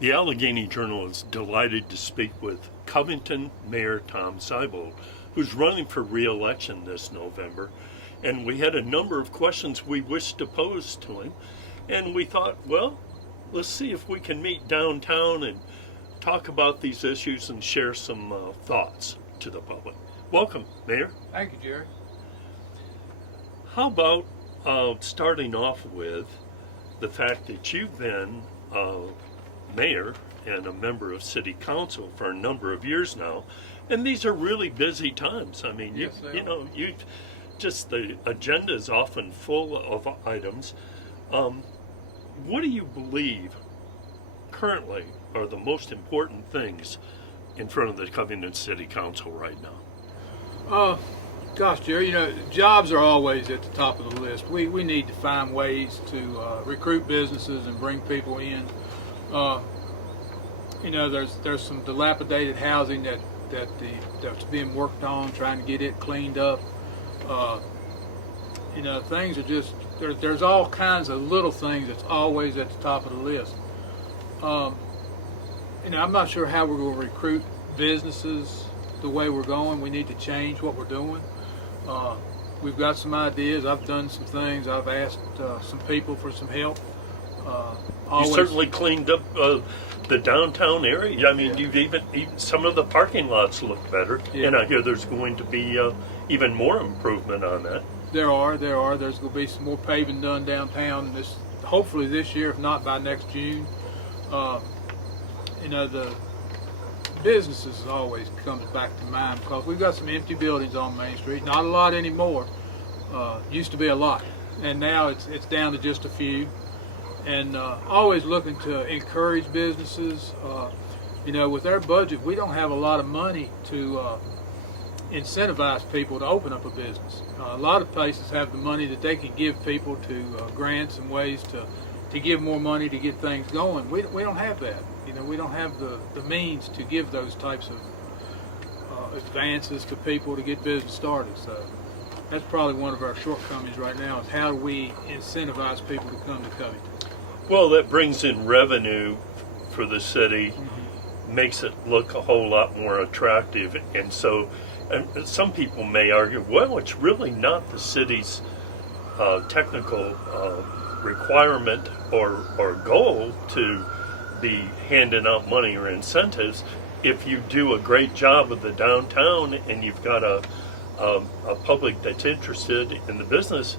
The Alleghany Journal is delighted to speak with Covington Mayor Tom Sibold, who's running for re-election this November. And we had a number of questions we wished to pose to him. And we thought, well, let's see if we can meet downtown and talk about these issues and share some thoughts to the public. Welcome, Mayor. Thank you, Jerry. How about starting off with the fact that you've been mayor and a member of city council for a number of years now, and these are really busy times. I mean, Yes, the agenda is often full of items. What do you believe currently are the most important things in front of the Covington City Council right now? Gosh, Jerry, jobs are always at the top of the list. We need to find ways to recruit businesses and bring people in. There's some dilapidated housing that's being worked on, trying to get it cleaned up. Things are just there's all kinds of little things that's always at the top of the list. I'm not sure how we're going to recruit businesses the way we're going. We need to change what we're doing. We've got some ideas. I've done some things. I've asked some people for some help. You certainly cleaned up the downtown area. I mean, Yeah. you've even some of the parking lots look better, Yeah. and I hear there's going to be even more improvement on that. There are. There's going to be some more paving done downtown hopefully this year, if not by next June. The businesses always comes back to mind because we've got some empty buildings on Main Street. Not a lot anymore. Used to be a lot, and now it's down to just a few. And always looking to encourage businesses. With our budget, we don't have a lot of money to incentivize people to open up a business. A lot of places have the money that they can give people to grants and ways to give more money to get things going. We don't have that. We don't have the means to give those types of advances to people to get business started. So that's probably one of our shortcomings right now is how do we incentivize people to come to Covington. Well, that brings in revenue for the city, makes it look a whole lot more attractive, and so some people may argue, well, it's really not the city's technical requirement or goal to be handing out money or incentives. If you do a great job of the downtown and you've got a public that's interested in the business,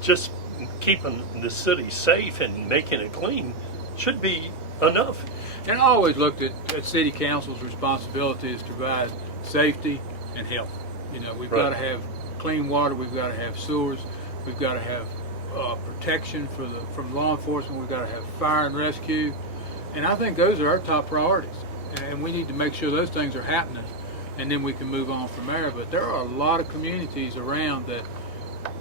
just keeping the city safe and making it clean should be enough. And I always looked at city council's responsibility is to provide safety and health. We've got to have clean water, we've got to have sewers, we've got to have protection from law enforcement, we've got to have fire and rescue, and I think those are our top priorities. And we need to make sure those things are happening, and then we can move on from there. But there are a lot of communities around that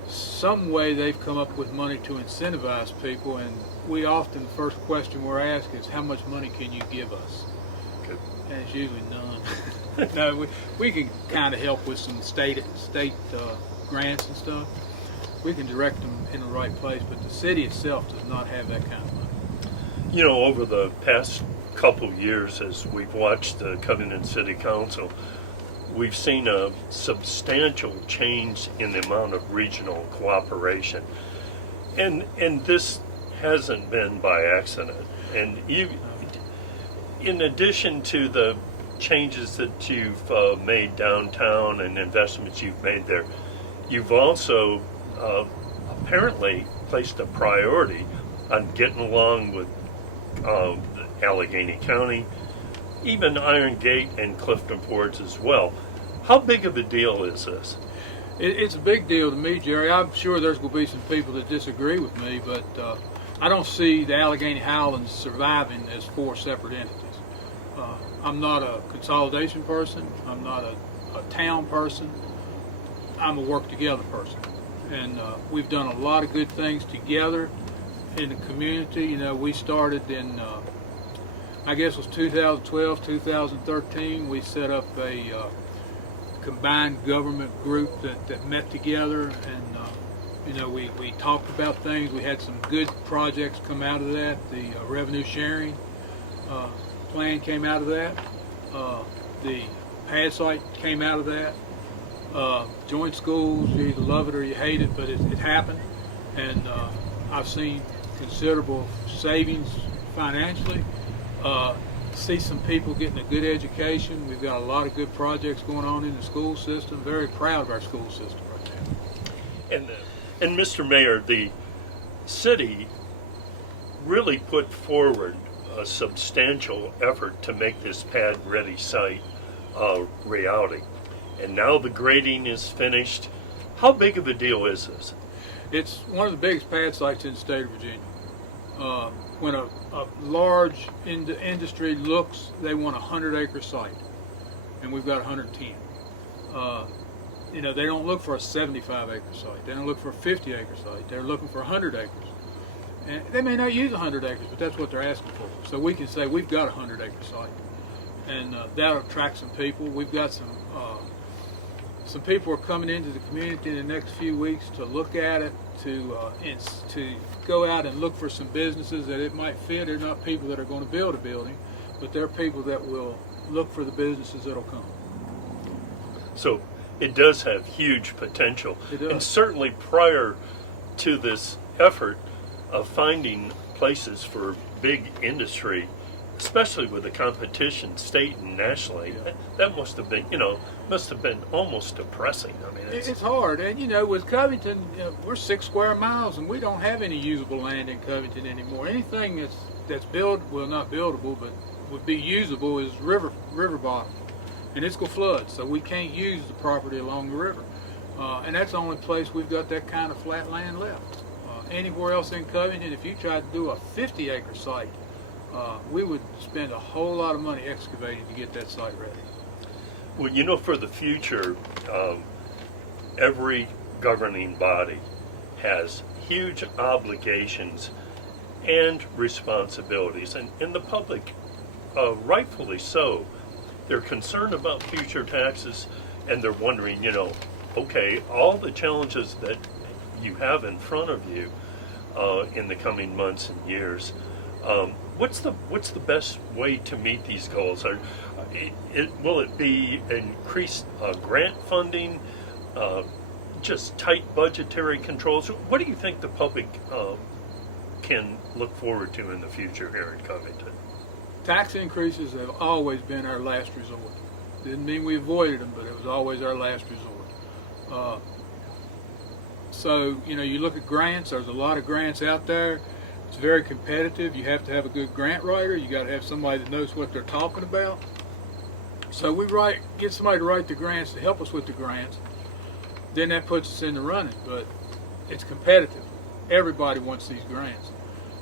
some way they've come up with money to incentivize people, and we often, the first question we're asked is, how much money can you give us? Okay. And it's usually none. No, we can kind of help with some state grants and stuff. We can direct them in the right place, but the city itself does not have that kind of money. Over the past couple years, as we've watched the Covington City Council, we've seen a substantial change in the amount of regional cooperation, and this hasn't been by accident. And in addition to the changes that you've made downtown and investments you've made there, you've also apparently placed a priority on getting along with Alleghany County, even Iron Gate and Clifton Fords as well. How big of a deal is this? It's a big deal to me, Jerry. I'm sure there's going to be some people that disagree with me, but I don't see the Alleghany Highlands surviving as four separate entities. I'm not a consolidation person. I'm not a town person. I'm a work-together person. And we've done a lot of good things together in the community. We started in, I guess it was 2012, 2013. We set up a combined government group that met together, and we talked about things. We had some good projects come out of that. The revenue sharing plan came out of that. The pad site came out of that. Joint schools, you either love it or you hate it, but it happened. And I've seen considerable savings financially. See some people getting a good education. We've got a lot of good projects going on in the school system. Very proud of our school system right now. And Mr. Mayor, the city really put forward a substantial effort to make this pad-ready site a reality. And now the grading is finished. How big of a deal is this? It's one of the biggest pad sites in the state of Virginia. When a large industry looks, they want a 100-acre site, and we've got 110. They don't look for a 75-acre site. They don't look for a 50-acre site. They're looking for 100 acres. And they may not use 100 acres, but that's what they're asking for. So we can say we've got a 100-acre site, and that'll attract some people. We've got some people are coming into the community in the next few weeks to look at it, to go out and look for some businesses that it might fit. They're not people that are going to build a building, but they're people that will look for the businesses that'll come. So it does have huge potential. It does. And certainly prior to this effort of finding places for big industry, especially with the competition state and nationally, that must have been almost depressing. I mean, it's hard. And with Covington, we're 6 square miles, and we don't have any usable land in Covington anymore. Anything that's not buildable, but would be usable is river bottom, and it's going to flood, so we can't use the property along the river. And that's the only place we've got that kind of flat land left. Anywhere else in Covington, if you tried to do a 50-acre site, we would spend a whole lot of money excavating to get that site ready. Well, for the future, every governing body has huge obligations and responsibilities, and the public, rightfully so, they're concerned about future taxes, and they're wondering, okay, all the challenges that you have in front of you in the coming months and years, what's the best way to meet these goals? Will it be increased grant funding, just tight budgetary controls? What do you think the public can look forward to in the future here in Covington? Tax increases have always been our last resort. Didn't mean we avoided them, but it was always our last resort. So, you look at grants, there's a lot of grants out there. It's very competitive. You have to have a good grant writer. You got to have somebody that knows what they're talking about. So we get somebody to write the grants to help us with the grants. Then that puts us in the running, but it's competitive. Everybody wants these grants.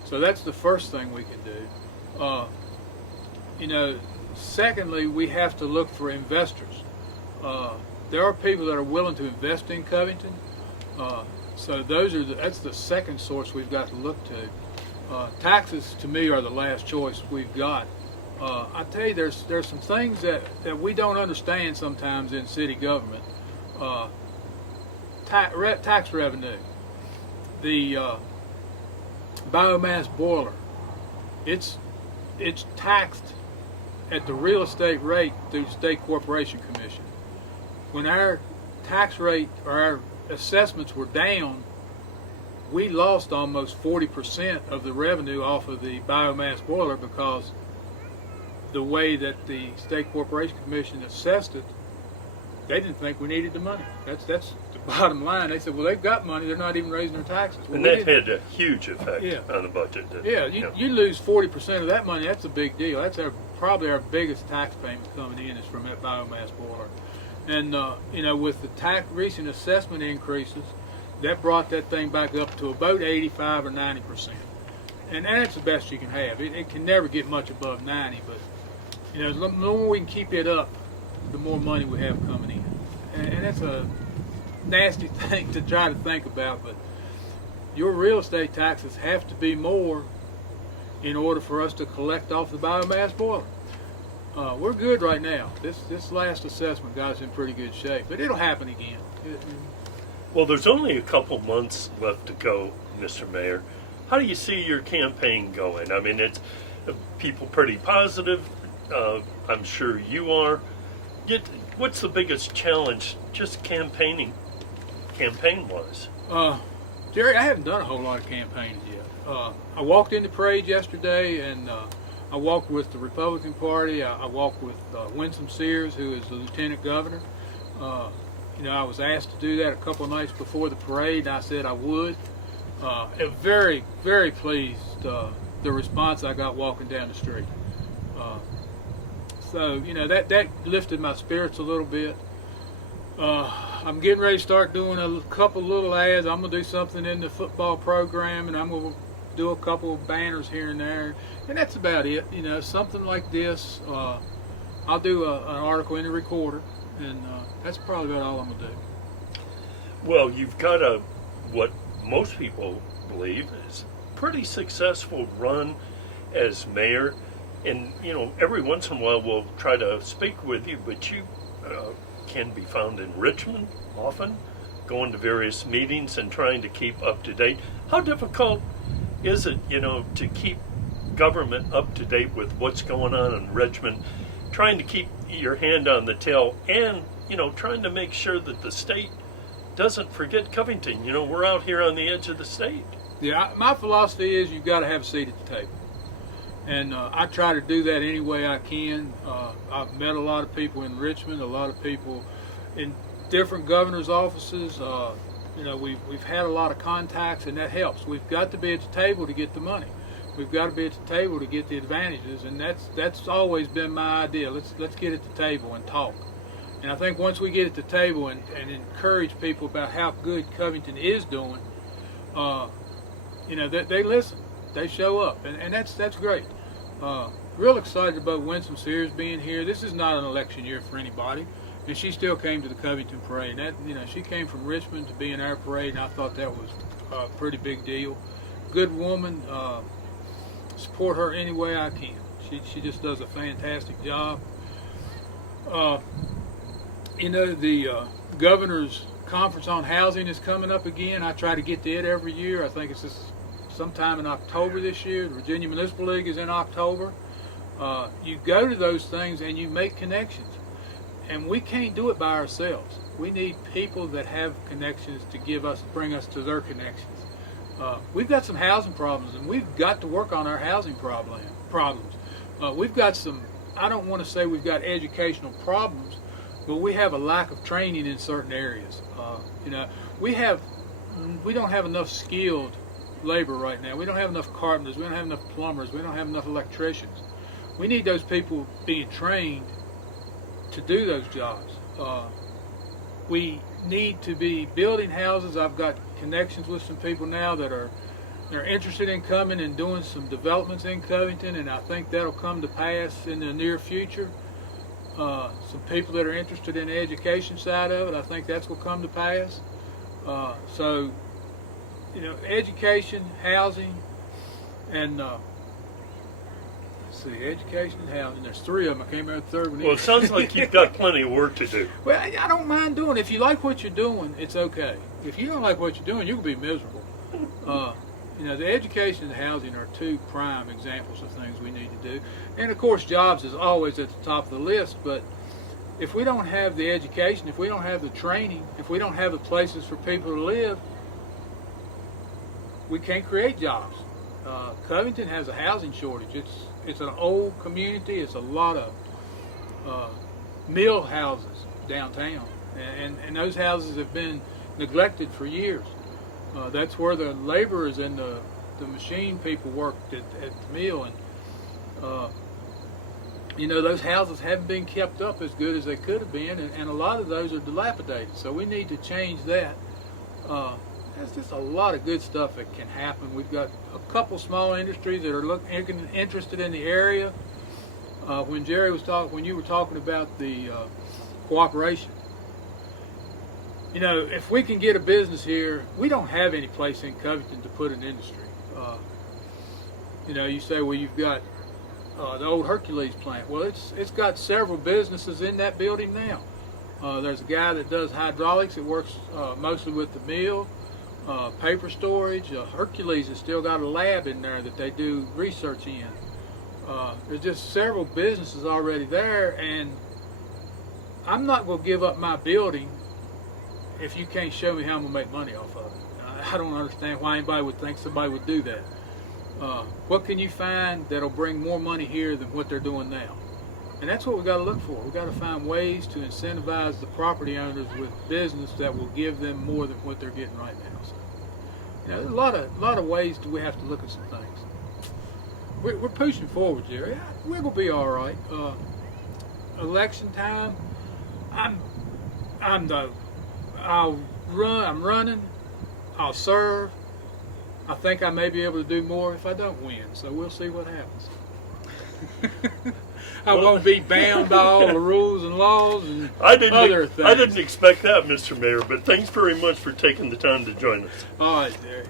So that's the first thing we can do. Secondly, we have to look for investors. There are people that are willing to invest in Covington. So that's the second source we've got to look to. Taxes, to me, are the last choice we've got. I tell you, there's some things that we don't understand sometimes in city government. Tax revenue, the biomass boiler, it's taxed at the real estate rate through the State Corporation Commission. When our tax rate or our assessments were down, we lost almost 40% of the revenue off of the biomass boiler because the way that the State Corporation Commission assessed it, they didn't think we needed the money. That's the bottom line. They said, well, they've got money. They're not even raising their taxes. Well, and that had a huge effect on the budget. You lose 40% of that money. That's a big deal. That's probably our biggest tax payment coming in is from that biomass boiler. And, with the recent assessment increases, that brought that thing back up to about 85 or 90%. And that's the best you can have. It can never get much above 90, but, the more we can keep it up, the more money we have coming in. And that's a nasty thing to try to think about, but your real estate taxes have to be more in order for us to collect off the biomass boiler. We're good right now. This last assessment got us in pretty good shape, but it'll happen again. Well, there's only a couple months left to go, Mr. Mayor. How do you see your campaign going? I mean, people pretty positive. I'm sure you are. Yet, what's the biggest challenge, just campaign-wise? Jerry, I haven't done a whole lot of campaigns yet. I walked in the parade yesterday, and I walked with the Republican Party. I walked with Winsome Sears, who is the Lieutenant Governor. I was asked to do that a couple of nights before the parade, and I said I would. I'm very, very pleased the response I got walking down the street. So that lifted my spirits a little bit. I'm getting ready to start doing a couple little ads. I'm going to do something in the football program, and I'm going to do a couple of banners here and there, and that's about it. Something like this. I'll do an article in the Recorder, and that's probably about all I'm going to do. Well, you've got what most people believe is pretty successful run as mayor, and every once in a while we'll try to speak with you, but you can be found in Richmond often, going to various meetings and trying to keep up to date. How difficult is it, to keep government up to date with what's going on in Richmond, trying to keep your hand on the till, and trying to make sure that the state doesn't forget Covington? We're out here on the edge of the state. Yeah, my philosophy is you've got to have a seat at the table. And I try to do that any way I can. I've met a lot of people in Richmond, a lot of people in different governor's offices. We've had a lot of contacts, and that helps. We've got to be at the table to get the money. We've got to be at the table to get the advantages, and that's always been my idea. Let's get at the table and talk. And I think once we get at the table and encourage people about how good Covington is doing, they listen, they show up, and that's great. Real excited about Winsome Sears being here. This is not an election year for anybody, and she still came to the Covington parade. She came from Richmond to be in our parade, and I thought that was a pretty big deal. Good woman. Support her any way I can. She just does a fantastic job. The governor's conference on housing is coming up again. I try to get to it every year. I think it's just sometime in October this year. The Virginia Municipal League is in October. You go to those things and you make connections. And we can't do it by ourselves. We need people that have connections to bring us to their connections. We've got some housing problems, and we've got to work on our housing problems. We've got some, I don't want to say we've got educational problems, but we have a lack of training in certain areas. We don't have enough skilled labor right now. We don't have enough carpenters. We don't have enough plumbers. We don't have enough electricians. We need those people being trained to do those jobs. We need to be building houses. I've got connections with some people now they're interested in coming and doing some developments in Covington, and I think that'll come to pass in the near future. Some people that are interested in the education side of it, I think that's will come to pass. Education, housing, and education and housing. There's three of them. I can't remember the third one. Well, it sounds like you've got plenty of work to do. Well, I don't mind doing it. If you like what you're doing, it's okay. If you don't like what you're doing, you'll be miserable. The education and housing are two prime examples of things we need to do. And of course, jobs is always at the top of the list, but if we don't have the education, if we don't have the training, if we don't have the places for people to live, we can't create jobs. Covington has a housing shortage. It's an old community. It's a lot of mill houses downtown, and those houses have been neglected for years. That's where the laborers and the machine people worked at the mill, and those houses haven't been kept up as good as they could have been, and a lot of those are dilapidated. So we need to change that. There's just a lot of good stuff that can happen. We've got a couple small industries that are interested in the area. When you were talking about the cooperation, if we can get a business here, we don't have any place in Covington to put an industry. You say, well, you've got the old Hercules plant. Well, it's got several businesses in that building now. There's a guy that does hydraulics that works mostly with the mill. Paper storage. Hercules has still got a lab in there that they do research in. There's just several businesses already there, and I'm not going to give up my building if you can't show me how I'm going to make money off of it. I don't understand why anybody would think somebody would do that. What can you find that'll bring more money here than what they're doing now? And that's what we got to look for. We got to find ways to incentivize the property owners with business that will give them more than what they're getting right now. So, there's a lot of ways that we have to look at some things. We're pushing forward, Jerry. We're gonna be all right. Election time, I'm running. I'll serve. I think I may be able to do more if I don't win. So we'll see what happens. I won't be bound by all the rules and laws and other things. I didn't expect that, Mr. Mayor, but thanks very much for taking the time to join us. All right, Jerry.